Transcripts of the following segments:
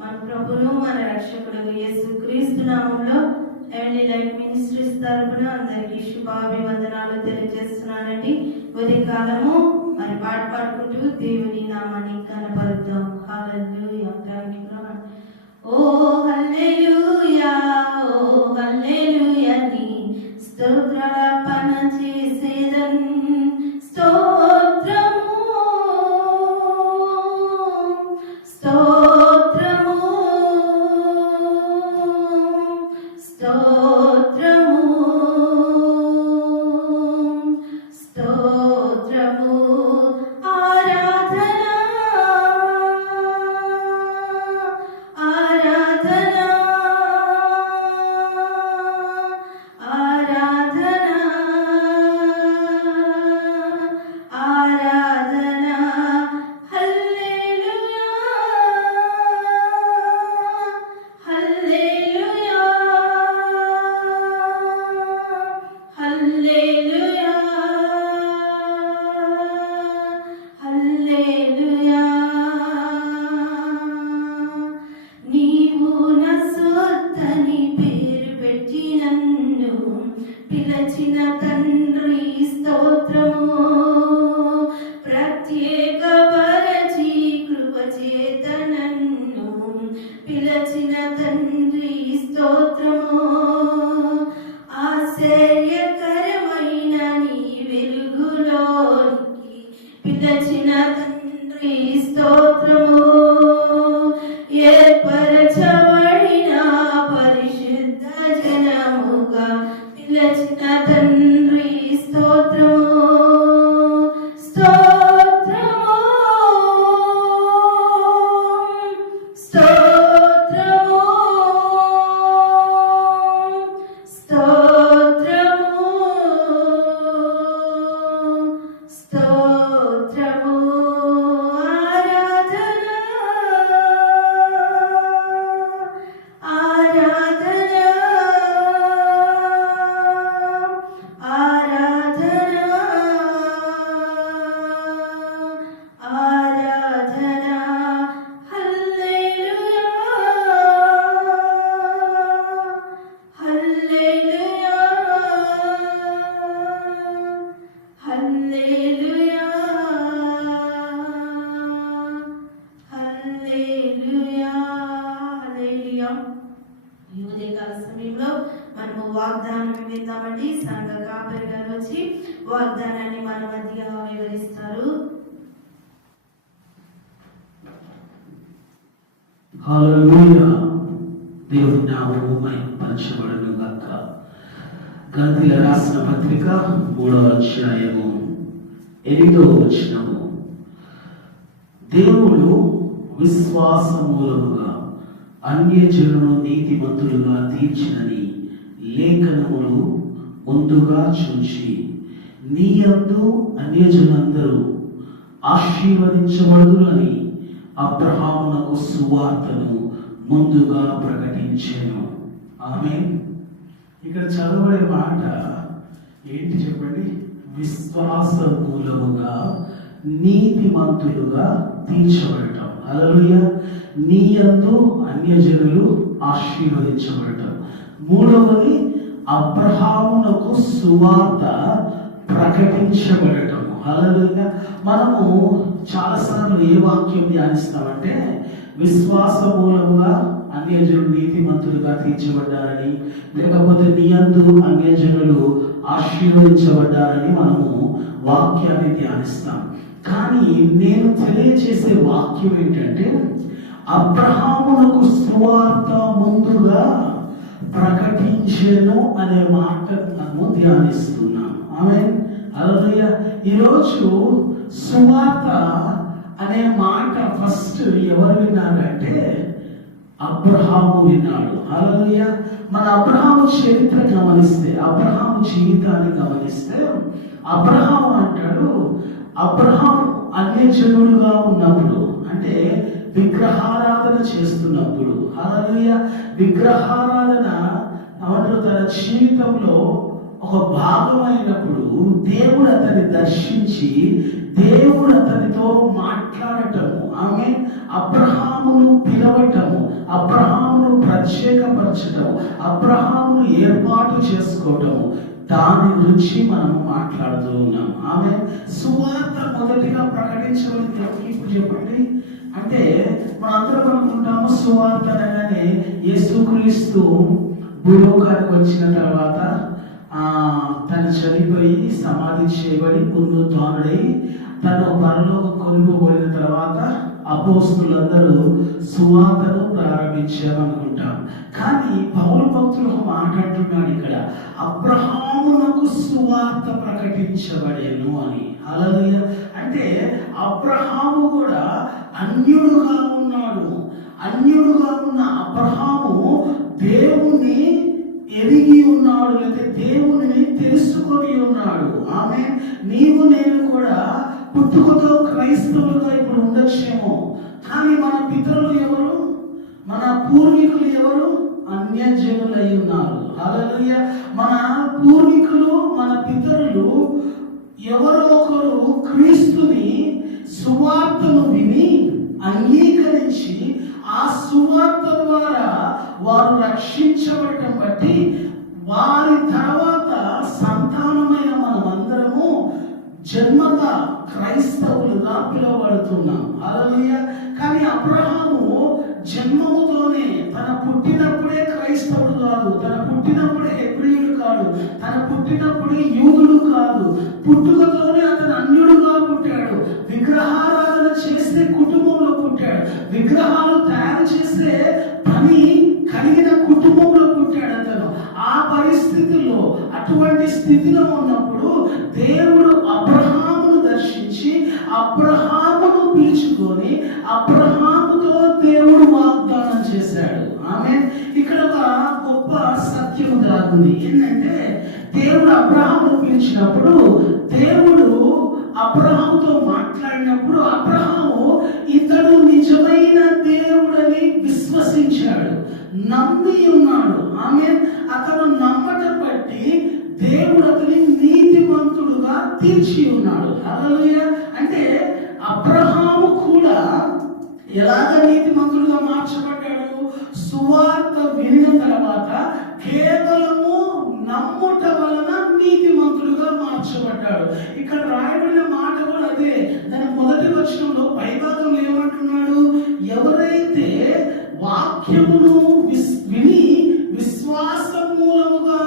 మన ప్రభును మన రక్షకుడు యేసుక్రీస్తు నామంలో హెవెన్లీ లైఫ్ మినిస్ట్రీస్ తరపున అందరికీ శుభాభివందనాలు తెలియజేస్తున్నానండి. ఉదయకాలము మరి పాట పాడుకుంటూ దేవుని నామాన్ని కనపరుద్దాం. హల్లెలూయా. Thank you lord. ఓ హల్లెలూయా, ఓ హల్లెలూయా, నీ స్తోత్రార్పణ చేసేదన్. స్తోత్రము స్తోత్రము స్తోత్రము స్తోత్రము ఆరాధన ఆరాధన ఆరాధన ఆరాధన హల్లెలూయా హల్లెలూయా హల్లెలూయా హల్లెలూయా. నీవు నా సొత్తని పేరు పెట్టి నన్ను పిలచిన తండ్రి స్తోత్రము. ప్రత్యేక పరచి కృప చేత నన్ను పిలచిన తండ్రి స్తోత్రము. ఆశ్చర్యకరమైన నీ వెలుగులోనికి పిలచిన తండ్రి స్తోత్రము. ఏర్పరచబడిన పరిశుద్ధ జనముగా పిలచిన తండ్రి స్తోత్రము. స్తోత్రము స్తోత్రము స్తోత్రము స్తోత్రము ఆరాధన ఆరాధన ఆరాధన ఆరాధన హల్లెలూయా హల్లెలూయా హల్లెలూయా హల్లెలూయా హల్లెలూయా. ఈ ఉదయకాల సమయంలో మనము వాగ్దానం విందామండి. సంఘ కాపరి గారు వచ్చి వాగ్దానాన్ని మన మధ్య వివరిస్తారు. హల్లెలూయా. దేవుని నామము మహిమపరచబడును గాక. గలతీయుల రాసిన పత్రిక 3వ అధ్యాయము 8వ వచనము. దేవుడు విశ్వాస మూలముగా అన్యజనులను నీతిమంతులుగా తీర్చినని లేఖనములు ముందుగా చూచి నీ యందు అన్యజనులందరూ ఆశీర్వదించబడుదురని అబ్రహామునకు సువార్తను ముందుగా ప్రకటించెను. ఆమేన్. ఇక్కడ చదవబడే మాట ఏంటి చెప్పండి? విశ్వాస మూలముగా నీతిమంతులుగా తీర్చబడటం. హల్లెలూయా. నీ యందు అన్యజనులు ఆశీర్వదించబడటం. మూడవది అబ్రహామునకు సువార్త ప్రకటించబడటం. హల్లెలూయా. మనము చాలాసార్లు ఏ వాక్యం ధ్యానిస్తామంటే విశ్వాస మూలముగా అన్యజనులు నీతిమంతులుగా తీర్చబడ్డారని, లేకపోతే నీ యందు అన్యజనులు ఆశీర్వదించబడ్డారని మనము వాక్యాన్ని ధ్యానిస్తాం. కానీ నేను తెలియజేసే వాక్యం ఏంటంటే అబ్రహామునకు సువార్త ముందుగా ప్రకటించెను అనే మాట మనము ధ్యానిస్తున్నాం. ఆమేన్. హల్లెలూయా. ఈరోజు సువార్త అనే మాట ఫస్ట్ ఎవరు విన్నారంటే అబ్రహాము విన్నాడు. హల్లెలూయా. మన అబ్రహాము చరిత్ర గమనిస్తే, అబ్రహాము జీవితాన్ని గమనిస్తే అబ్రహాము అంటాడు, అబ్రహాము అన్యజనులుగా ఉన్నప్పుడు అంటే విగ్రహారాధన చేస్తున్నప్పుడు, హల్లెలూయా, విగ్రహారాధన తన జీవితంలో ఒక భాగమైనప్పుడు దేవుడు అతన్ని దర్శించి దేవుడు అతనితో మాట్లాడటము, ఆమె అబ్రహామును పిలవటము, అబ్రహామును ప్రత్యేకపరచడం, అబ్రహామును ఏర్పాటు చేసుకోవటం, దాని గురించి మనం మాట్లాడుతూ ఉన్నాం. ఆమె సువార్త మొదటిగా ప్రకటించబడింది ఇప్పుడు చెప్పండి. అంటే మనందరం అనుకుంటాము సువార్త అనగానే యేసుక్రీస్తు భూలోకానికి వచ్చిన తర్వాత తను చనిపోయి సమాధి చేయబడి పునరుద్ధానుడై తను పరలోకం కొనిపోబడిన తర్వాత అపోస్తులందరూ సువార్తను ప్రారంభించామనుకుంటాం. కానీ పౌలు భక్తులు ఒక మాట అంటున్నాడు ఇక్కడ, అబ్రహామునకు సువార్త ప్రకటించబడేను అని. అలాగే అంటే అబ్రహాము కూడా అన్యుడుగా ఉన్నాడు. అన్యుడుగా ఉన్న అబ్రహాము దేవుణ్ణి ఎరిగి ఉన్నాడు, లేదా దేవుని తెలుసుకొని ఉన్నాడు. ఆమె నీవు నేను కూడా పుట్టుకతో క్రైస్తవులుగా ఇప్పుడు ఉండొచ్చేమో, కానీ మన పితరులు ఎవరు, మన పూర్వీకులు ఎవరు? అన్యజనులై ఉన్నారు. హల్లెలూయా. మన పూర్వీకులు, మన పితరులు ఎవరో ఒకరు క్రీస్తుని సువార్తను విని అంగీకరించి ఆ సువార్త ద్వారా వారు రక్షించబడటం బట్టి వారి తర్వాత సంతానమైన మనమందరము జన్మగా క్రైస్తవులుగా పిలువబడుతున్నాం. హల్లెలూయా. కానీ అబ్రహాము జన్మముతోనే, తన పుట్టినప్పుడే క్రైస్తవుడు కాదు, తన పుట్టినప్పుడే హెబ్రీయుడు కాదు, తన పుట్టినప్పుడే యూదుడు కాదు. పుట్టుకతోనే అతను అన్యుడుగా పుట్టాడు. విగ్రహారాధన చేసే కుటుంబంలో పుట్టాడు. విగ్రహాలు తయారు చేసే పని కలిగిన కుటుంబంలో పుట్టాడు అతను. ఆ పరిస్థితుల్లో, అటువంటి స్థితిలో ఉన్నప్పుడు దేవుడు అబ్రహామును దర్శించి అబ్రహామును పిలుచుకొని అబ్రహాముతో దేవుడు వాగ్దానం చేశాడు. ఆమె ఇక్కడ ఒక గొప్ప సత్యం దాగుంది. ఏంటంటే దేవుడు అబ్రహామును పిలిచినప్పుడు, దేవుడు అబ్రహాముతో మాట్లాడినప్పుడు అబ్రహాము ఇతడు నిజమైన దేవుడని విశ్వసించాడు, నమ్మి ఉన్నాడు. ఆమె అతను నమ్మటం బట్టి దేవుడు అతని నీతిమంతుడుగా తీర్చి ఉన్నాడు. హల్లెలూయా. అంటే అబ్రహాము కూడా ఎలాగ నీతిమంతుడుగా మార్చబడ్డాడు? సువార్త వినిన తర్వాత కేవలము నమ్ముట వలన నీతిమంతుడుగా మార్చబడ్డాడు. ఇక్కడ రాయబడిన మాట కూడా అదే. దాని మొదటి వచనంలో పైభాగంలో ఏమంటున్నాడు? ఎవరైతే వాక్యమును విని విశ్వాసం మూలముగా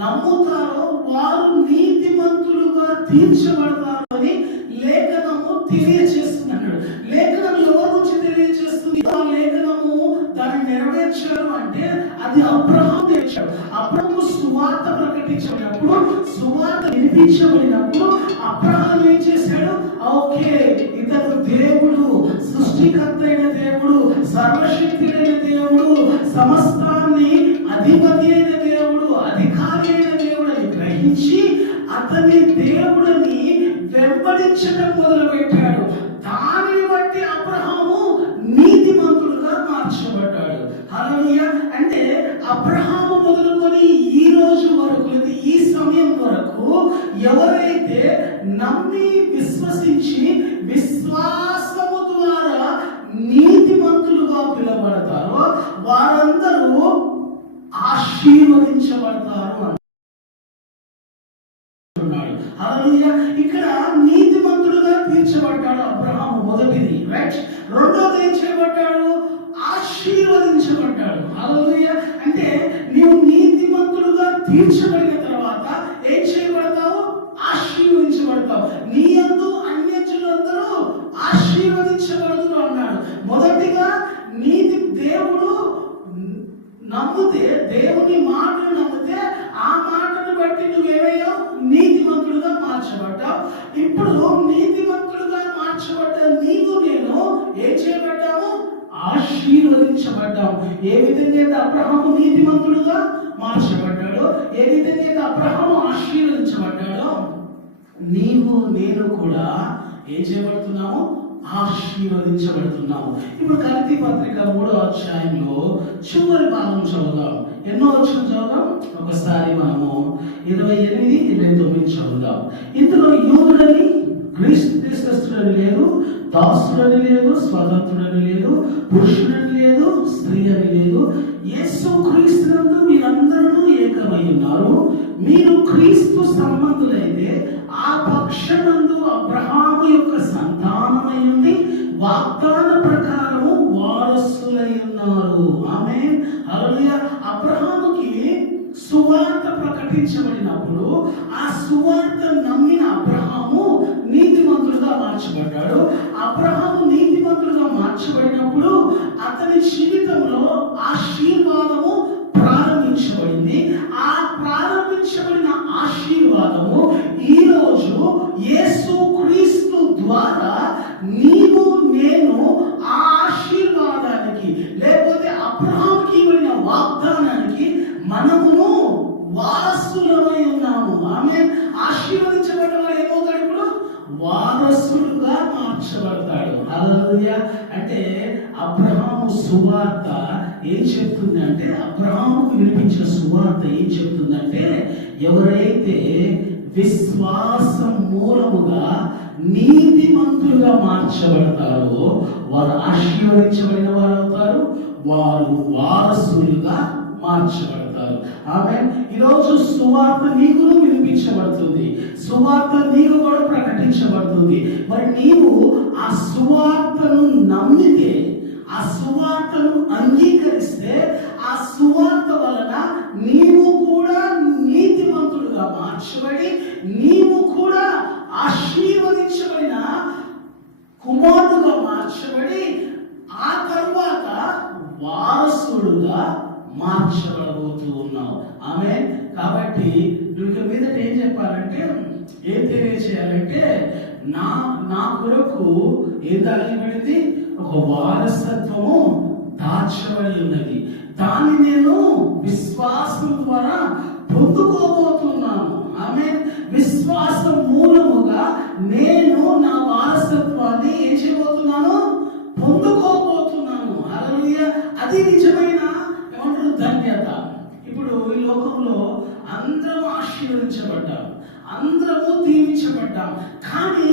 నమ్ముతారో వారు నీతిమంతులుగా తీర్చబడతారు అని లేఖనము తెలియజేస్తున్నాడు. లేఖనం ఎవరి నుంచి తెలియజేస్తుంది? ఆ లేఖనము దాన్ని నెరవేర్చాడు అంటే అది అబ్రహాము తెచ్చాడు. అబ్రహాము సువార్త ప్రకటించినప్పుడు, సువార్త వినిపించబడినప్పుడు అబ్రహాము ఏం చేశాడు? ఓకే, ఇతడు దేవుడు, సృష్టికర్త అయిన దేవుడు, సర్వశక్తుడైన దేవుడు, సమస్తాన్ని అధిపతి అయిన దేవుడు, అధికారి అయిన దేవుడు అని గ్రహించి అతని దేవుడిని వెంబడించడం మొదలు పెట్టాడు. దానిని బట్టి అబ్రహాము నీతిమంతుడుగా మార్చబడ్డాడు. హల్లెలూయా. అంటే అబ్రహాము మొదలుకొని ఈ రోజు వరకు, ఈ సమయం వరకు ఎవరైతే నమ్మి విశ్వసించి విశ్వాసము ద్వారా నీతిమంతులుగా పిలువబడతారో వారందరూ ఆశీర్వదించబడతారు అన్నాడు. హల్లెలూయా. ఇక్కడ నీతిమంతుడుగా తీర్చబడ్డాడు అబ్రహాము, మొదటిది. రైట్. రెండోది ఏం చేయబడ్డాడు? ఆశీర్వదించబడ్డాడు. హల్లెలూయా. అంటే నీవు నీతిమంతుడుగా తీర్చబడిన తర్వాత ఏం చేయబడతావు? ఆశీర్వదించబడతావు. నీ యందు అన్యజనులందరూ ఆశీర్వదించబడుదురు అన్నాడు. మొదటిగా దేవుడు నమ్మితే, దేవుని మాటను నమ్మితే ఆ మాటను బట్టి నువ్వేమయ్యావు? నీతిమంతుడుగా మార్చబడ్డావు. ఇప్పుడు నీతిమంతుడుగా మార్చబడ్డ నీవు నేను ఏం చేయబడ్డాము? ఆశీర్వదించబడ్డాము. ఏ విధంగా అయితే అబ్రహాము నీతిమంతుడుగా మార్చబడ్డాడో, ఏ విధంగా అయితే అబ్రహాము ఆశీర్వదించబడ్డాడో, నీవు నేను కూడా ఏం చేయబడుతున్నాము? ఆశీర్వదించబడుతున్నాము. ఇప్పుడు గలతీ పత్రిక 3వ అధ్యాయంలో చివరి భాగం చదువుదాం. ఎన్నో వచనం చదువుదాం ఒకసారి. మనము 28, 29 చదువుదాం. ఇందులో యూదుడని గ్రీస్తుడని లేదు, దాసుడని లేదు, స్వతంత్రుడని లేదు, పురుషుడని లేదు, స్త్రీ అని లేదు. యేసు క్రీస్తునందు మీరందరూ ఏకమై ఉన్నారు. మీరు క్రీస్తు సంబంధులైతే ఆ పక్షమందు అబ్రహాము యొక్క సంతానమై ఉండి వాగ్దాన ప్రకారము వారసులై ఉన్నారు. ఆమేన్. హల్లెలూయా. అబ్రహాముకి సువార్త ప్రకటించబడినప్పుడు ఆ సువార్త నమ్మిన అబ్రహాము నీతిమంతుడుగా మార్చబడ్డాడు. అబ్రహాము నీతిమంతుడుగా మార్చబడినప్పుడు అతని జీవితంలో ఆశీర్వాదము ప్రారంభించబడింది. ఆ ప్రారంభించబడిన ఆశీర్వాదము ఈరోజు యేసు క్రీస్తు ద్వారా నీవు నేను ఆ ఆశీర్వాదానికి లేకపోతే అబ్రహాముకి ఇవ్వబడిన వాగ్దానానికి మనమును వారసులమై ఉన్నాము. ఆమె ఆశీర్వదించబడ్డ వాడు ఏమవుతాడు? ఇప్పుడు వారసులుగా మార్చబడతాడు. హల్లెలూయా. అంటే అబ్రహాము సువార్త ఏం చెప్తుంది అంటే, అబ్రహాముకు వినిపించిన సువార్త ఏం చెప్తుందంటే, ఎవరైతే విశ్వాసం మూలముగా నీతిమంతులుగా మార్చబడతారో వారు ఆశీర్వదించబడిన వారు అవుతారు, వారు వారసులుగా మార్చబడతారు. ఆమేన్. ఈరోజు సువార్త నీకును వినిపించబడుతుంది, సువార్త నీకు కూడా ప్రకటించబడుతుంది. మరి నీవు ఆ సువార్తను నమ్మితే, ఆ సువార్తను అంగీకరిస్తే, ఆ సువార్త వలన నీవు కూడా నీతిమంతుడుగా మార్చబడి నీవు కూడా ఆశీర్వదించబడిన కుమారుడుగా మార్చబడి ఆ తరువాత వారసుడుగా మార్చబడబోతూ ఉన్నావు. ఆమేన్. కాబట్టి ఇక మీదట ఏం చెప్పాలంటే, ఏం తెలియచేయాలంటే, నా కొరకు ఏం దాచబడింది? ఒక వారసత్వము దాచబడి ఉన్నది. దాన్ని నేను విశ్వాసం ద్వారా పొందుకోబోతున్నాను. ఆమేన్. విశ్వాసం మూలముగా నేను నా వారసత్వాన్ని ఏం చేయబోతున్నాను? పొందుకోబోతున్నాను. హల్లెలూయా. అది నిజమైన ఏమంటారు? ధన్యత. ఇప్పుడు ఈ లోకంలో అందరం ఆశీర్వదించబడ్డాం, అందరము దీవించబడ్డాం. కానీ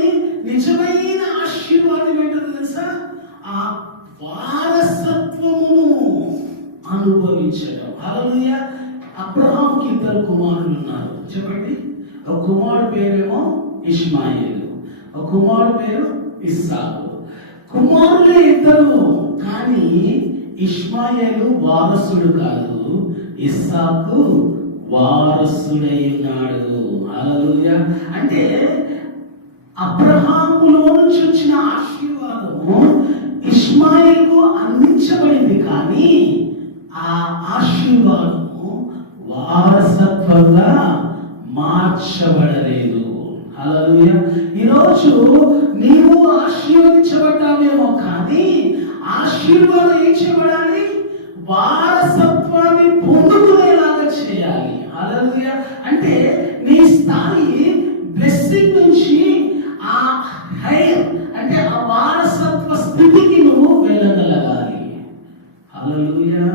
నిజమైన ఆశీర్వాదం ఏంటో తెలుసా? ఆ వారసత్వమును అనుభవించడం. హల్లెలూయా. అబ్రహాముకి 2 కుమారులు ఉన్నారు. చెప్పండి. ఒక కుమారుడు పేరేమో ఇష్మాయేలు, ఒక కుమారుడు పేరు ఇస్సాకు. కుమారులే 2, కానీ ఇష్మాయేలు వారసుడు కాదు, ఇస్సాకు వారసుడై ఉన్నాడు. హల్లెలూయా. అంటే అబ్రహాములో నుంచి వచ్చిన ఆశీర్వాదము ఇష్మాయేలుకు అందించబడింది, కానీ ఆ ఆశీర్వాదము వారసత్వంగా మార్చబడలేదు. హల్లెలూయా. ఈరోజు నీవు ఆశీర్వదించబడ్డావేమో, కానీ ఆశీర్వాదం ఏం చేయబడాలి? వారసత్వాన్ని పొందుకునేలాగా చేయాలి. హల్లెలూయా. అంటే నీ స్థాయి బ్లెస్సింగ్ నుంచి ఆ హైర్ అంటే ఆ వారసత్వ స్థితికి నువ్వు వెళ్ళగలగాలి. హల్లెలూయా.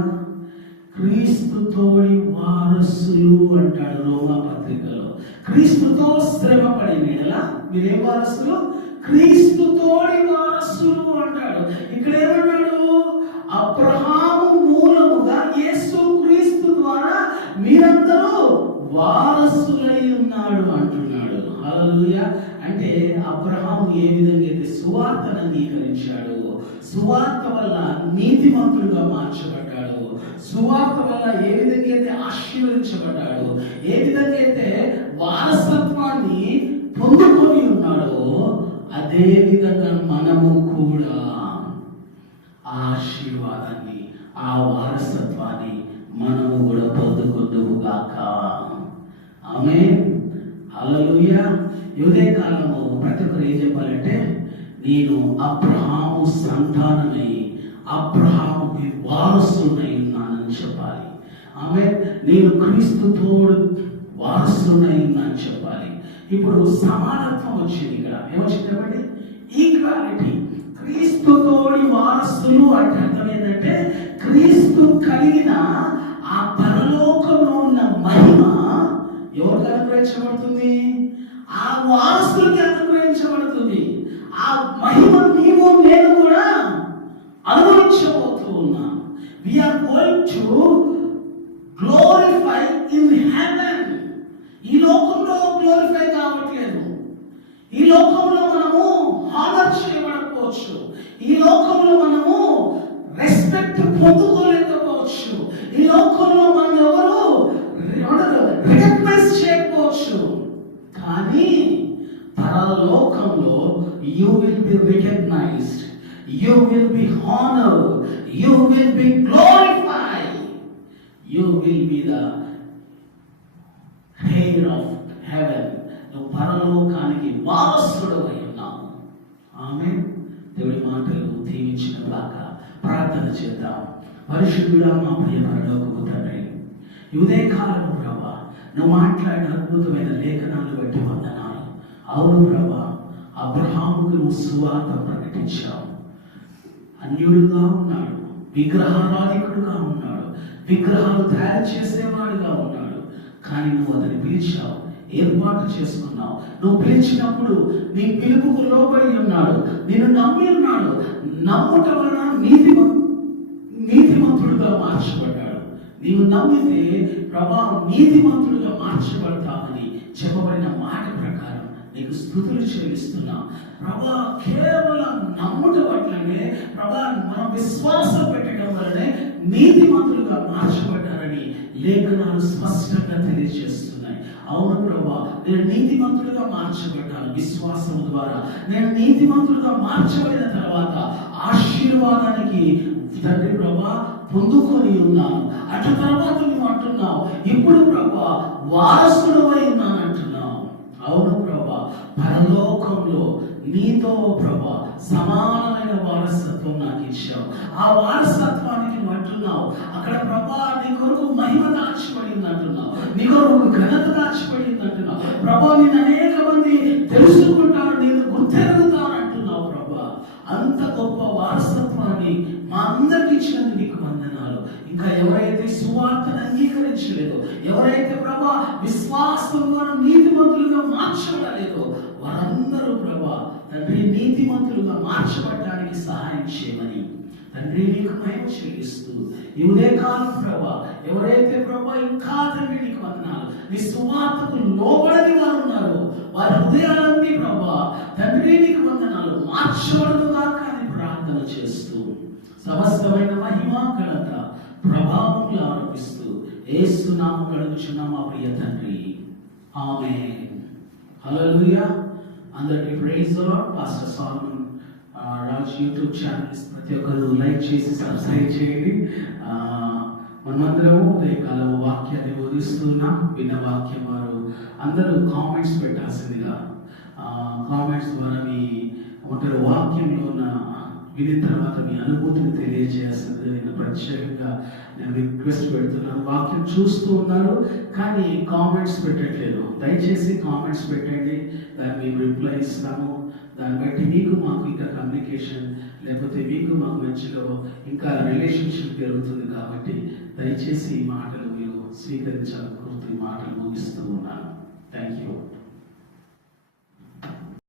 క్రీస్తుతోడి వారసులు అంటాడు రోమా పత్రికలో. క్రీస్తుతో శ్రమ పడిన మీరేం వారసులు? క్రీస్తుతోడి వారసులు అంటాడు. ఇక్కడ ఏమన్నాడు? అబ్రహాము మూలముగా యేసు క్రీస్తు ద్వారా మీరందరూ వారసులై ఉన్నాడు అంటున్నాడు. హల్లెలూయా. అంటే అబ్రహాము ఏ విధంగా అయితే సువార్తను అంగీకరించాడు, సువార్త వల్ల నీతిమంతుడుగా మార్చబడ్డాడు, సువార్త వల్ల ఏ విధంగా అయితే ఆశీర్వదించబడ్డాడు, ఏ విధంగా అయితే వారసత్వాన్ని పొందుకొని ఉన్నాడో, అదే విధంగా మనము కూడా ఆశీర్వాదాన్ని, ఆ వారసత్వాన్ని మనము కూడా పొందుకుందుము గాక. ఆమేన్. హల్లెలూయా. యువదే కాలము ప్రతి ఒక్కరు ఏం చెప్పాలంటే, నేను అబ్రహాము సంతానమై అబ్రహాముకి వారసునై ఉన్నానని చెప్పాలి. ఆమేన్. నేను క్రీస్తుతోడు వారసునై ఉన్నానని చెప్పాలి. ఇప్పుడు సమానత్వం వచ్చింది. ఇక్కడ ఏమొచ్చింది చెప్పండి? ఈక్వాలిటీ. క్రీస్తుతోడి వారసులు అంటే అర్థం ఏంటంటే, క్రీస్తు కలిగిన ఆ పరలోకంలో ఉన్న మహిమ ఎవరికి అనుగ్రహించబడుతుంది? ఆ వారసులకి అనుగ్రహించబడుతుంది. ఆ మహిమ నీవు నేను కూడా అనుభవించబోతూ ఉన్నాను. We are going to glorify in heaven. ఈ లోకంలో గ్లోరిఫై కావట్లేదు. ఈ లోకంలో మనము హానర్ చేయబడకపోవచ్చు. ఈ లోకంలో మనము రెస్పెక్ట్ పొందుకోలేకపోవచ్చు. ఈ లోకంలో మనం ఎవరు రికగ్నైజ్ చేయకపోవచ్చు. కానీ పరలోకంలో you will be recognized, you will be honored, you will be glorified, you will be the heir of heaven. నువ్వు పరలోకానికి వారసుడవై ఉన్నావు. ఆమేన్. దేవుడి మాటలు దీవించిన గాక. ప్రార్థన చేద్దాం. పరిశుద్ధుడా మా ప్రియ పరలోకపు తండ్రి, ఈ ఉదయకాలము ప్రభువా నువ్వు మాట్లాడిన అద్భుతమైన లేఖనాలు బట్టి వందనాలు. అవును ప్రభువా, అబ్రహాముకు నువ్వు సువార్త ప్రకటించావు. అన్యుడుగా ఉన్నాడు, విగ్రహారాధికుడుగా ఉన్నాడు, విగ్రహాలు తయారు చేసేవాడుగా ఉన్నాడు. కానీ నువ్వు అతన్ని పిలిచావు, ఏర్పాటు చేసుకున్నావు. నువ్వు పిలిచినప్పుడు నీ పిలుపుకు లోబడి ఉన్నాడు, నేను నమ్మి ఉన్నాడు. నమ్ముట వలన నీతిమంతుడుగా మార్చబడ్డాడు. నీవు నమ్మితే ప్రభా నీతిమంతుడుగా మార్చబడతామని చెప్పబడిన మాట ప్రకారం నీకు స్తుతులు చెల్లిస్తున్నా ప్రభా. కేవలం నమ్ముట వల్లనే ప్రభా మనం విశ్వాసం పెట్టడం వల్లనే నీతిమంతులుగా మార్చబడ్డారని లేఖనాలు స్పష్టంగా తెలియజేస్తున్నాయి. అవును ప్రభా, నేను నీతిమంతులుగా మార్చబడ్డాను విశ్వాసం ద్వారా. నేను నీతిమంతులుగా మార్చబడిన తర్వాత ఆశీర్వాదానికి తండ్రి ప్రభా పొందుకొని ఉన్నాను. అటు తర్వాత నువ్వు అంటున్నావు ఇప్పుడు ప్రభా వారసుడవై ఉన్నాను అంటున్నావు. అవును ప్రభా, పరలోకంలో నీతో ప్రభా సమానమైన వారసత్వం నాకు ఇచ్చావు. ఆ వారసత్వానికి నువ్వు అంటున్నావు అక్కడ ప్రభా నీ కొరకు మహిమ దాచిపడింది అంటున్నావు, నీ కొరకు ఘనత దాచిపడింది అంటున్నావు. ప్రభా నేను అనేక మంది తెలుసుకుంటాను, నేను గుర్తెరుగుతాను అంటున్నావు. ప్రభా అంత గొప్ప వారసత్వాన్ని మా అందరికి ఇచ్చినందుకు నీకు వందనాలు. ఇంకా ఎవరైతే సువార్తను అంగీకరించలేదో, ఎవరైతే ప్రభా విశ్వాసం ద్వారా నీతిమంతులుగా మార్చబడలేదో వారందరూ ప్రభా తండ్రి నీతిమంతులుగా మార్చబడడానికి సహాయం చేయమని తండ్రి నీకు మహిమ చెల్లిస్తూ ఈ ఉదయకాలం ప్రభా ఎవరైతే ప్రభా ఇంకా తండ్రి నీకు వందనాలు నీ సువార్తకు లోబడని వారు ఉన్నారు, వారి హృదయాలన్నీ ప్రభా తండ్రి నీకు వందనాలు మార్చబడుగా కానీ ప్రార్థన చేస్తూ సమస్తమైన మహిమ ఘనత ప్రభావం ఆరోపిస్తూ యేసు నామమున అడుగుచున్నాం మా ప్రియ తండ్రి. ఆమేన్. హల్లెలూయా. అందరికీ praise the lord. Pastor Solomon Raj YouTube channel ప్రతి ఒక్కరు లైక్ చేసి సబ్స్క్రైబ్ చేయండి. మనమందరము ఉదయకాలం వాక్యాన్ని బోధిస్తున్నాం. విన్న వాక్యం వారు అందరూ కామెంట్స్ పెట్టాల్సిందిగా, కామెంట్స్ ద్వారా మీ ఒకరు వాక్యంలో ఉన్న విని తర్వాత మీ అనుభూతిని తెలియజేయాల్సింది నేను ప్రత్యేకంగా నేను రిక్వెస్ట్ పెడుతున్నాను. వాక్యం చూస్తూ ఉన్నారు కానీ కామెంట్స్ పెట్టట్లేదు. దయచేసి కామెంట్స్ పెట్టండి, దాన్ని మేము రిప్లై ఇస్తాము. దాన్ని బట్టి మీకు మాకు ఇంకా కమ్యూనికేషన్ లేకపోతే మీకు మాకు మంచిగా ఇంకా రిలేషన్షిప్ పెరుగుతుంది. కాబట్టి దయచేసి ఈ మాటలు మీరు స్వీకరించాలని కోరుతూ ఈ మాటలు ముగిస్తూ ఉన్నాను. Thank you.